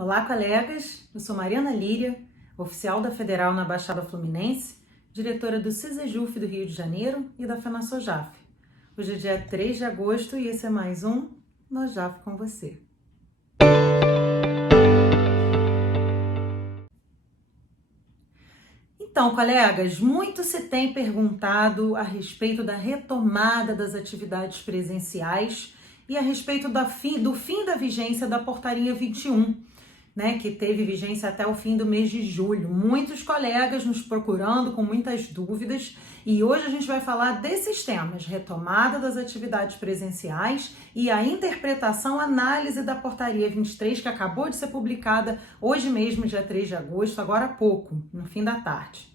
Olá, colegas! Eu sou Mariana Líria, oficial da Federal na Baixada Fluminense, diretora do CISEJUF do Rio de Janeiro e da FENASOJAF. Hoje é dia 3 de agosto e esse é mais um NOJAF com você. Então, colegas, muito se tem perguntado a respeito da retomada das atividades presenciais e a respeito do fim da vigência da Portaria 21, que teve vigência até o fim do mês de julho. Muitos colegas nos procurando com muitas dúvidas e hoje a gente vai falar desses temas: retomada das atividades presenciais e a interpretação, análise da Portaria 23, que acabou de ser publicada hoje mesmo, dia 3 de agosto, agora há pouco, no fim da tarde.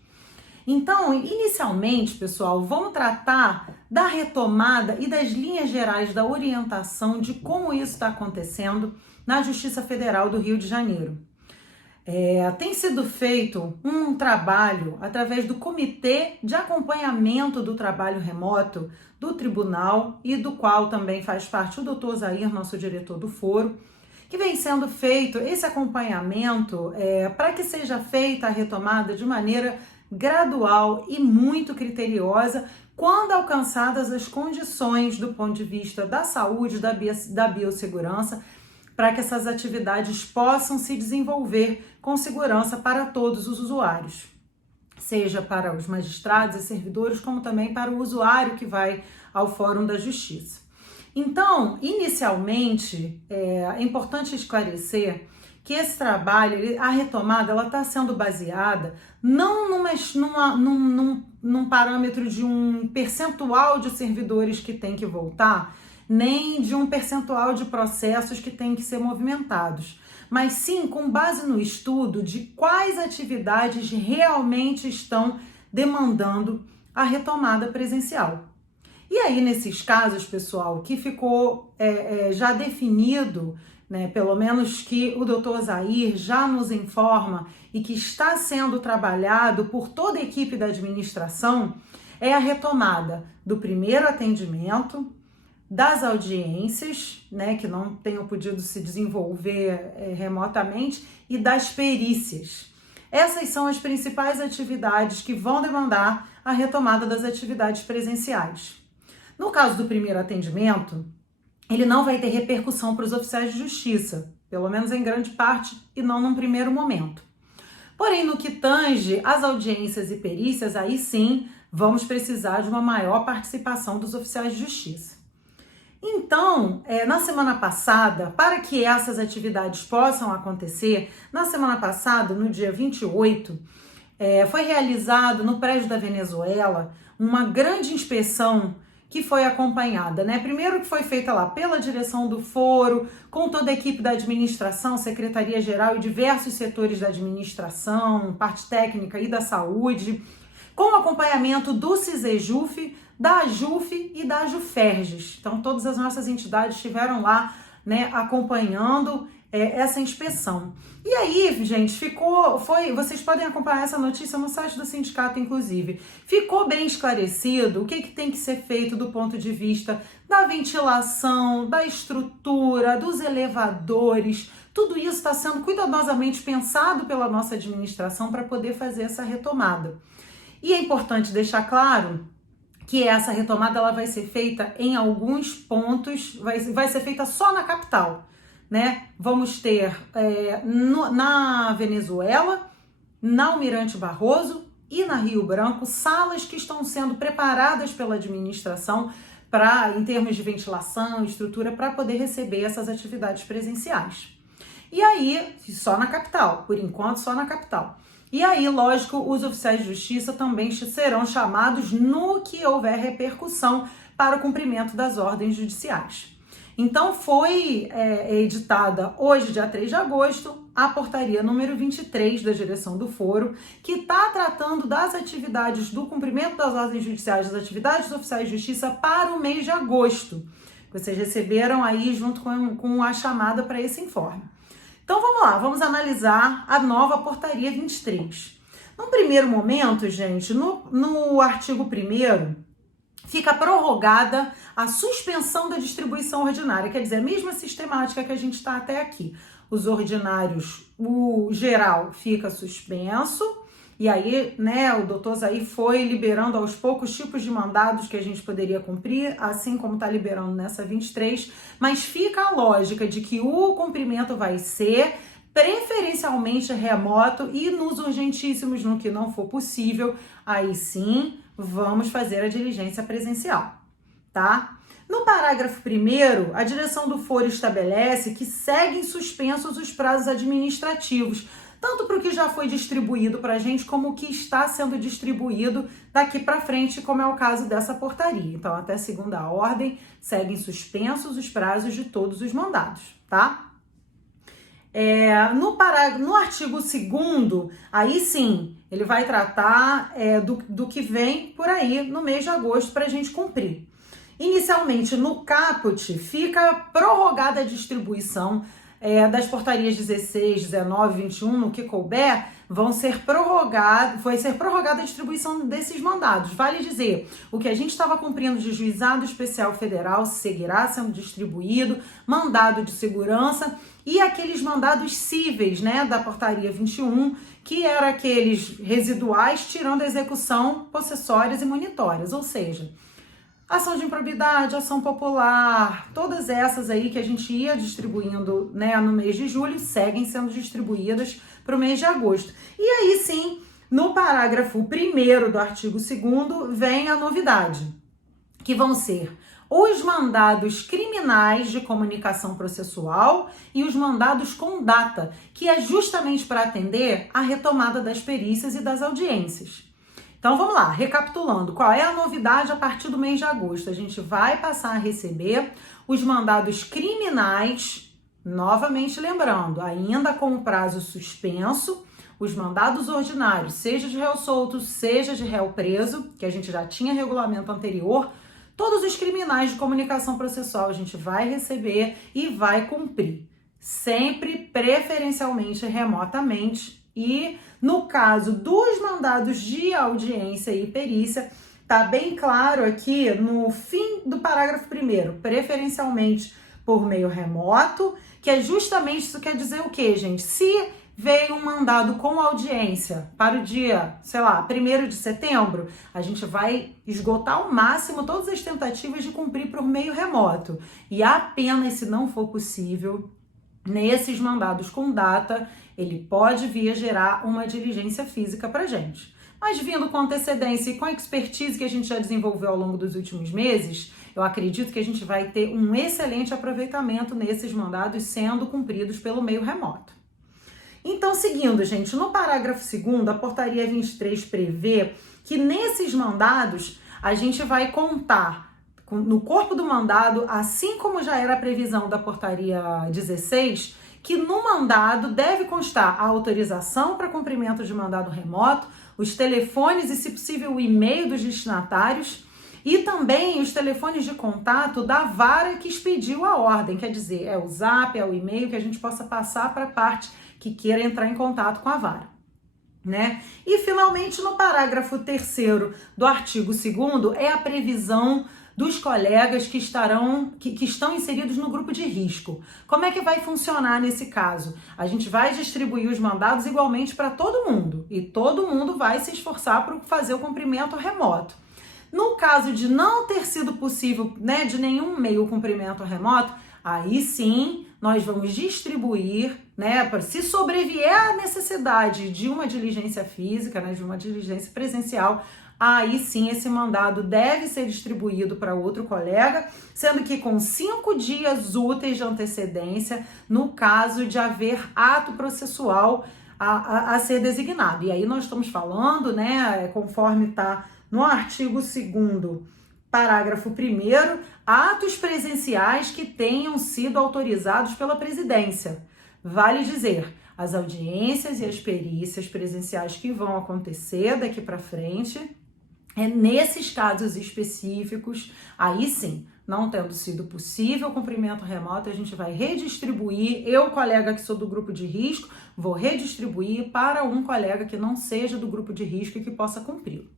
Então, inicialmente, pessoal, vamos tratar da retomada e das linhas gerais da orientação de como isso está acontecendo na Justiça Federal do Rio de Janeiro. Tem sido feito um trabalho através do Comitê de Acompanhamento do Trabalho Remoto do Tribunal, e do qual também faz parte o Dr. Zair, nosso diretor do foro, que vem sendo feito esse acompanhamento para que seja feita a retomada de maneira gradual e muito criteriosa, quando alcançadas as condições do ponto de vista da saúde, da biossegurança, para que essas atividades possam se desenvolver com segurança para todos os usuários, seja para os magistrados e servidores, como também para o usuário que vai ao Fórum da Justiça. Então, inicialmente, é importante esclarecer que esse trabalho, a retomada, ela está sendo baseada não num parâmetro de um percentual de servidores que tem que voltar, nem de um percentual de processos que tem que ser movimentados, mas sim com base no estudo de quais atividades realmente estão demandando a retomada presencial. E aí, nesses casos, pessoal, que ficou já definido, pelo menos que o Dr. Zair já nos informa e que está sendo trabalhado por toda a equipe da administração, é a retomada do primeiro atendimento, das audiências, que não tenham podido se desenvolver remotamente, e das perícias. Essas são as principais atividades que vão demandar a retomada das atividades presenciais. No caso do primeiro atendimento, ele não vai ter repercussão para os oficiais de justiça, pelo menos em grande parte, e não num primeiro momento. Porém, no que tange às audiências e perícias, aí sim vamos precisar de uma maior participação dos oficiais de justiça. Então, na semana passada, para que essas atividades possam acontecer, na semana passada, no dia 28, foi realizado no prédio da Venezuela uma grande inspeção que foi acompanhada, Primeiro que foi feita lá pela direção do foro, com toda a equipe da administração, secretaria-geral e diversos setores da administração, parte técnica e da saúde, com o acompanhamento do CISEJUF, da AJUF e da AJUFERGES. Então, todas as nossas entidades estiveram lá, acompanhando essa inspeção. E aí, gente, vocês podem acompanhar essa notícia no site do sindicato, inclusive. Ficou bem esclarecido o que tem que ser feito do ponto de vista da ventilação, da estrutura, dos elevadores. Tudo isso está sendo cuidadosamente pensado pela nossa administração para poder fazer essa retomada. E é importante deixar claro que essa retomada ela vai ser feita em alguns pontos, vai ser feita só na capital, Vamos ter na Venezuela, na Almirante Barroso e na Rio Branco, salas que estão sendo preparadas pela administração em termos de ventilação, estrutura, para poder receber essas atividades presenciais. E aí, só na capital, por enquanto só na capital. E aí, lógico, os oficiais de justiça também serão chamados no que houver repercussão para o cumprimento das ordens judiciais. Então, foi editada hoje, dia 3 de agosto, a portaria número 23 da direção do foro, que está tratando das atividades do cumprimento das ordens judiciais, das atividades dos oficiais de justiça para o mês de agosto. Vocês receberam aí junto com a chamada para esse informe. Então, vamos lá, vamos analisar a nova portaria 23. No primeiro momento, gente, no artigo 1º, fica prorrogada a suspensão da distribuição ordinária, quer dizer, a mesma sistemática que a gente está até aqui. Os ordinários, o geral fica suspenso, e aí, né, o doutor Zahi foi liberando aos poucos tipos de mandados que a gente poderia cumprir, assim como está liberando nessa 23, mas fica a lógica de que o cumprimento vai ser preferencialmente remoto e nos urgentíssimos, no que não for possível, aí sim vamos fazer a diligência presencial, tá? No parágrafo 1º, a direção do foro estabelece que seguem suspensos os prazos administrativos, tanto para o que já foi distribuído para a gente, como o que está sendo distribuído daqui para frente, como é o caso dessa portaria. Então, até segunda ordem, seguem suspensos os prazos de todos os mandados, tá? No artigo 2º, aí sim, ele vai tratar do que vem por aí no mês de agosto para a gente cumprir. Inicialmente, no caput, fica prorrogada a distribuição das portarias 16, 19, 21, no que couber, vai ser prorrogada a distribuição desses mandados. Vale dizer, o que a gente estava cumprindo de juizado especial federal seguirá sendo distribuído, mandado de segurança e aqueles mandados cíveis, né, da portaria 21, que eram aqueles residuais, tirando a execução, possessórias e monitórias, ou seja, ação de improbidade, ação popular, todas essas aí que a gente ia distribuindo, né, no mês de julho, seguem sendo distribuídas para o mês de agosto. E aí sim, no parágrafo 1º do artigo 2º, vem a novidade, que vão ser os mandados criminais de comunicação processual e os mandados com data, que é justamente para atender a retomada das perícias e das audiências. Então vamos lá, recapitulando, qual é a novidade a partir do mês de agosto? A gente vai passar a receber os mandados criminais, novamente lembrando, ainda com o prazo suspenso, os mandados ordinários, seja de réu solto, seja de réu preso, que a gente já tinha regulamento anterior, todos os criminais de comunicação processual a gente vai receber e vai cumprir, sempre preferencialmente remotamente. E no caso dos mandados de audiência e perícia, tá bem claro aqui no fim do parágrafo 1º, preferencialmente por meio remoto, que é justamente isso. Quer dizer o quê, gente? Se veio um mandado com audiência para o dia, sei lá, 1º de setembro, a gente vai esgotar ao máximo todas as tentativas de cumprir por meio remoto. E apenas se não for possível, nesses mandados com data, ele pode vir a gerar uma diligência física para gente. Mas vindo com antecedência e com a expertise que a gente já desenvolveu ao longo dos últimos meses, eu acredito que a gente vai ter um excelente aproveitamento nesses mandados sendo cumpridos pelo meio remoto. Então, seguindo, gente, no parágrafo 2º, a portaria 23 prevê que nesses mandados a gente vai contar no corpo do mandado, assim como já era a previsão da portaria 16, que no mandado deve constar a autorização para cumprimento de mandado remoto, os telefones e, se possível, o e-mail dos destinatários e também os telefones de contato da vara que expediu a ordem, quer dizer, é o zap, é o e-mail que a gente possa passar para a parte que queira entrar em contato com a vara, né? E, finalmente, no parágrafo 3º do artigo 2º, é a previsão dos colegas que estão inseridos no grupo de risco. Como é que vai funcionar nesse caso? A gente vai distribuir os mandados igualmente para todo mundo e todo mundo vai se esforçar para fazer o cumprimento remoto. No caso de não ter sido possível, né, de nenhum meio o cumprimento remoto, aí sim nós vamos distribuir, né, para se sobrevier à necessidade de uma diligência física, né, de uma diligência presencial, aí sim esse mandado deve ser distribuído para outro colega, sendo que com 5 dias úteis de antecedência, no caso de haver ato processual a ser designado. E aí nós estamos falando, né, conforme está no artigo 2º, parágrafo 1º, atos presenciais que tenham sido autorizados pela presidência. Vale dizer, as audiências e as perícias presenciais que vão acontecer daqui para frente, nesses casos específicos, aí sim, não tendo sido possível o cumprimento remoto, a gente vai redistribuir, eu, colega que sou do grupo de risco, vou redistribuir para um colega que não seja do grupo de risco e que possa cumpri-lo.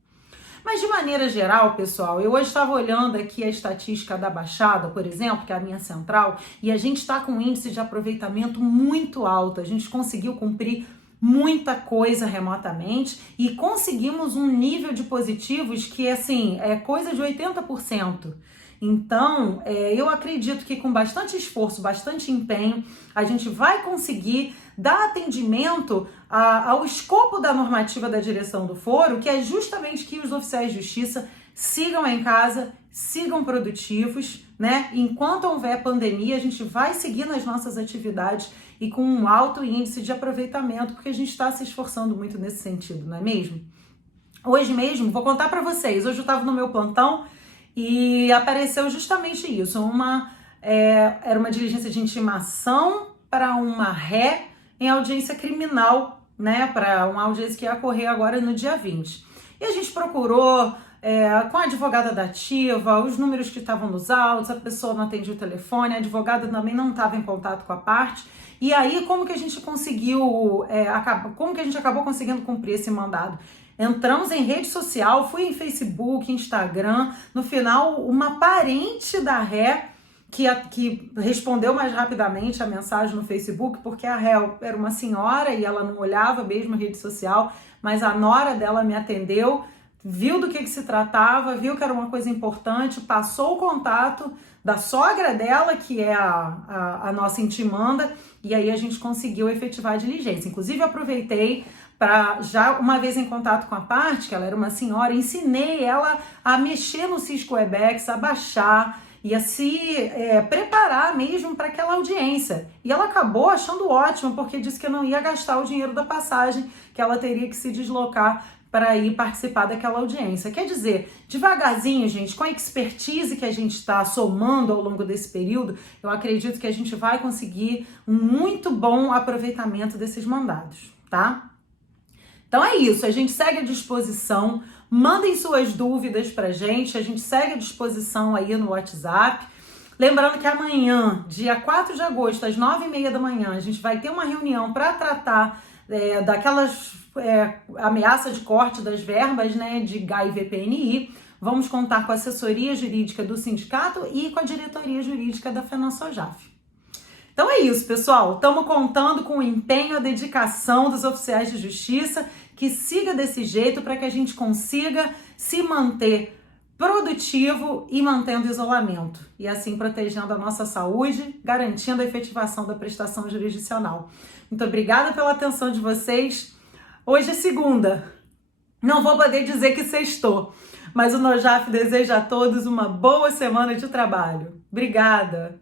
Mas de maneira geral, pessoal, eu hoje estava olhando aqui a estatística da Baixada, por exemplo, que é a minha central, e a gente está com um índice de aproveitamento muito alto. A gente conseguiu cumprir muita coisa remotamente e conseguimos um nível de positivos que, assim, é coisa de 80%. Então, eu acredito que com bastante esforço, bastante empenho, a gente vai conseguir dar atendimento ao escopo da normativa da direção do foro, que é justamente que os oficiais de justiça sigam em casa, sigam produtivos, né? Enquanto houver pandemia, a gente vai seguir nas nossas atividades e com um alto índice de aproveitamento, porque a gente está se esforçando muito nesse sentido, não é mesmo? Hoje mesmo, vou contar para vocês, hoje eu estava no meu plantão e apareceu justamente isso, era uma diligência de intimação para uma ré em audiência criminal, né, para uma audiência que ia ocorrer agora no dia 20. E a gente procurou com a advogada da ativa, os números que estavam nos autos, a pessoa não atendia o telefone, a advogada também não estava em contato com a parte. E aí, como que a gente conseguiu, como que a gente acabou conseguindo cumprir esse mandado? Entramos em rede social, fui em Facebook, Instagram, no final uma parente da ré que respondeu mais rapidamente a mensagem no Facebook, porque a ré era uma senhora e ela não olhava mesmo a rede social, mas a nora dela me atendeu, viu do que se tratava, viu que era uma coisa importante, passou o contato da sogra dela, que é a nossa intimanda, e aí a gente conseguiu efetivar a diligência. Inclusive, aproveitei para, já uma vez em contato com a parte, que ela era uma senhora, ensinei ela a mexer no Cisco Webex, a baixar e a se preparar mesmo para aquela audiência. E ela acabou achando ótimo, porque disse que não ia gastar o dinheiro da passagem, que ela teria que se deslocar para ir participar daquela audiência. Quer dizer, devagarzinho, gente, com a expertise que a gente está somando ao longo desse período, eu acredito que a gente vai conseguir um muito bom aproveitamento desses mandados, tá? Então é isso, a gente segue à disposição, mandem suas dúvidas pra gente, a gente segue à disposição aí no WhatsApp. Lembrando que amanhã, dia 4 de agosto, às 9h30 da manhã, a gente vai ter uma reunião para tratar daquelas ameaças de corte das verbas, né, de GAI e VPNI. Vamos contar com a assessoria jurídica do sindicato e com a diretoria jurídica da FenaSOJAF. Então é isso, pessoal. Estamos contando com o empenho, a dedicação dos oficiais de justiça, que siga desse jeito para que a gente consiga se manter produtivo e mantendo isolamento. E assim protegendo a nossa saúde, garantindo a efetivação da prestação jurisdicional. Muito obrigada pela atenção de vocês. Hoje é segunda. Não vou poder dizer que sextou, mas o NOJAF deseja a todos uma boa semana de trabalho. Obrigada!